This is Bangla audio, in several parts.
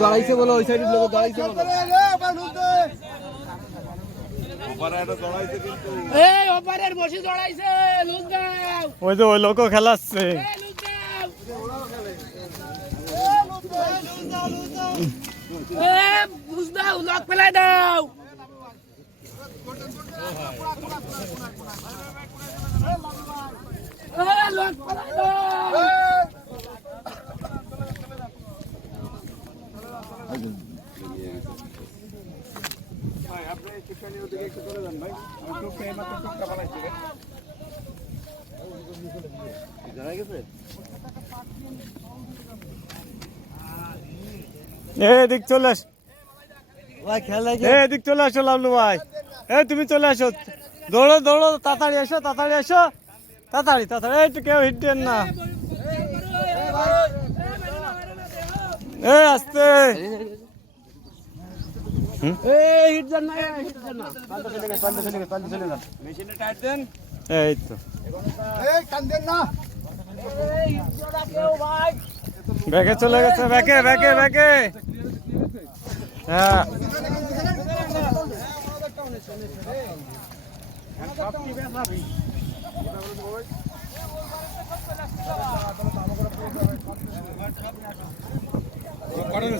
জড়াইছে বলো ওই সাইডের লোক জড়াইছে বলো। ওই যে ওই লোকও খেলাচ্ছে। এই লুজ দাও। এ লুজ দাও লক ফেলাই দাও এ লক ফেলাই দাও এ এদিক চলে আস। ভাই খেলা এ এদিক চলে আসো লালু ভাই। এ তুমি চলে আসো। দৌড়ো দৌড়ো তাড়াতাড়ি এসো তাড়াতাড়ি এসো। তাড়াতাড়ি তাড়াতাড়ি। এই তো কেউ হিট দেন না। এ আসতে। এই হিট জান না হিট জান না। এই তো। ব্যাকে চলে গেছে ব্যাকে ব্যাকে ব্যাকে হ্যাঁ। এই তলে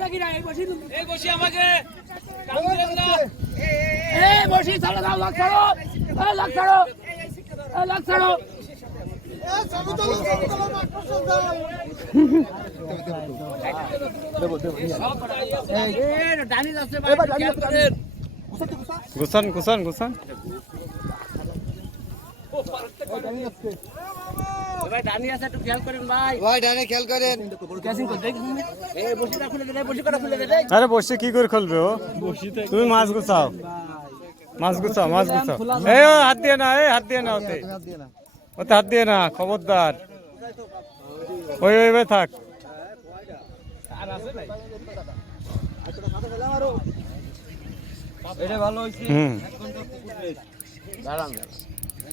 একবার ও পাশে এই বসি ছাড়ো দাও লাগ ছাড়ো এই লাগ ছাড়ো এই লাগ ছাড়ো এই সবু তো সবু তো মাকড় দাও এই ডানি যাচ্ছে ভাই খেয়াল করেন। গুছান গুছান গুছান ভাই ডানি আছে একটু খেয়াল করেন ভাই। ভাই ডানে খেয়াল করেন। ক্যাসিং করে দেখ। এই বসিটা খুলে দে বসি খুলে দে আরে বসে কি করে খুলবে ও? তুমি মাছ গুছাও। মাছ গুছাও মাছ গুছাও। এই হাত দিয়ে না এই হাত দিয়ে না ওতে। ওতে হাত দিয়ে না খবরদার। ওই ওই ওই থাক। এটা ভালো হইছে হুম।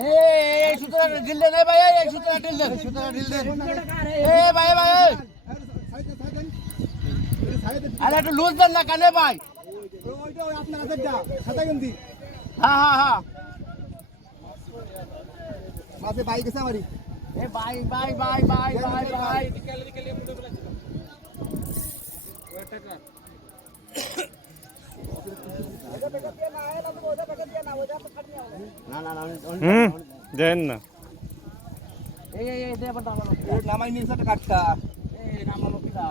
এই সুতরা ঢিল দেন ভাই সুতরা ঢিল সুতরা এই ভাই ভাই আরে একটু লুজ দেন না কানে, ভাই? ওইটা ওই আপনার হাতের দা বাইক এ না না না হুম দেন না এই এই এই দে আবার নামানো নামাই নিয়ে সাথে কাটটা এই নামানো কিটা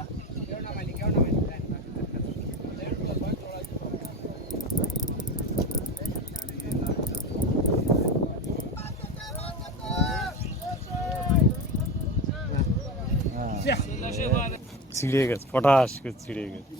ছিঁড়ে গেছে পটাশ করে ছিঁড়ে গেছে।